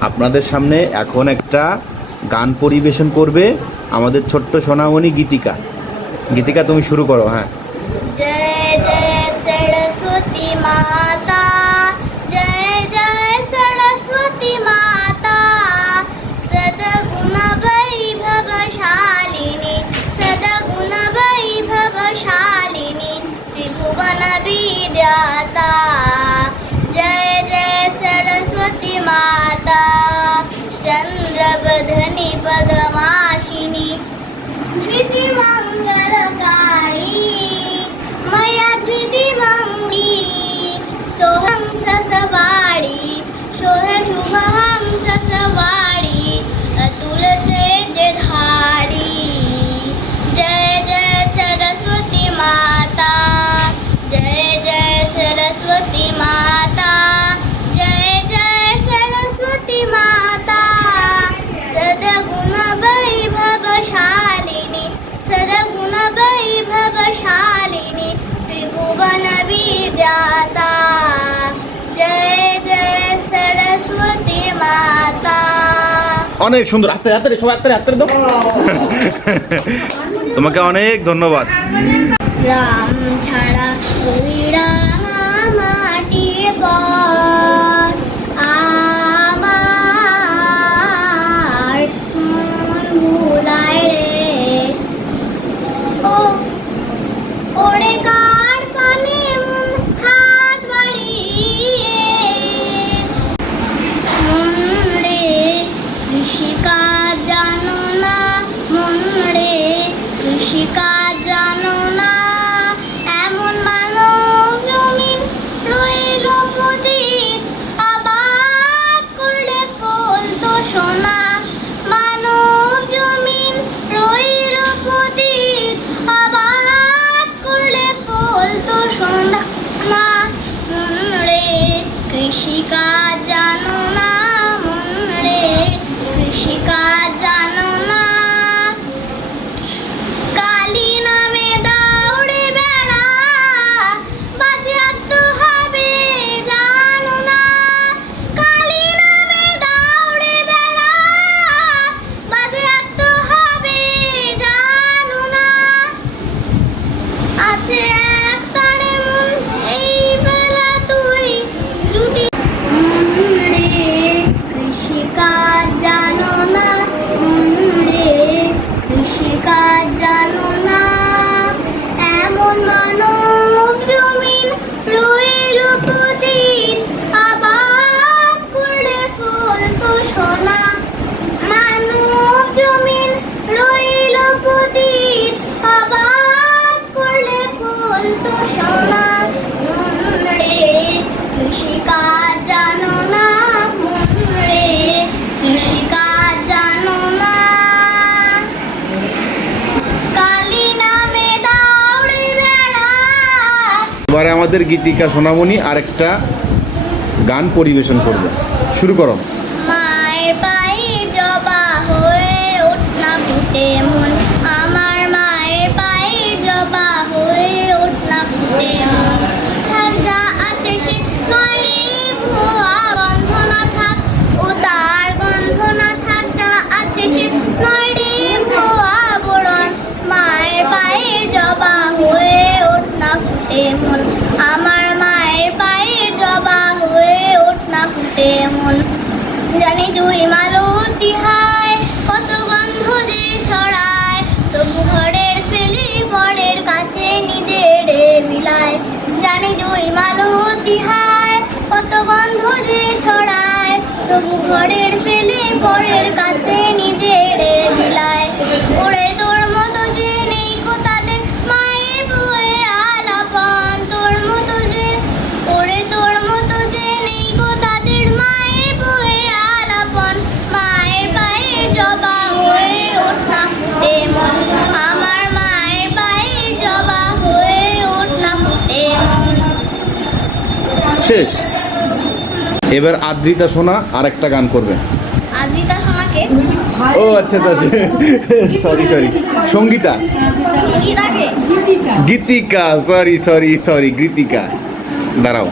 আপনাদের সামনে এখন একটা গান পরিবেশন করবে আমাদের ছোট্ট সোনামণি গীতিকা। গীতিকা তুমি শুরু করো হ্যাঁ। জয় সরস্বতী মাতা সরস্বতী মাতা। বিদ্যাতা অনেক সুন্দর। হাতে হাতে সবাই হাতে হাতে দাও। তোমাকে অনেক ধন্যবাদ। রাম ছাড়া মাটির পর এবারে আমাদের গীতিকা সোনামণি আরেকটা গান পরিবেশন করবে। শুরু করো। নিজেরে মিলায়। জানি দুই মালতি হায়, কত গন্ধ যে ছড়ায়। তবু ঘরের পেলে পরের কাছে শেষ। এবার আদ্রিতা সোনা আর একটা গান করবে। ও আচ্ছা, আচ্ছা, আচ্ছা। Sorry sorry Sangita? Gitika sorry sorry sorry Gitika. দাঁড়াও।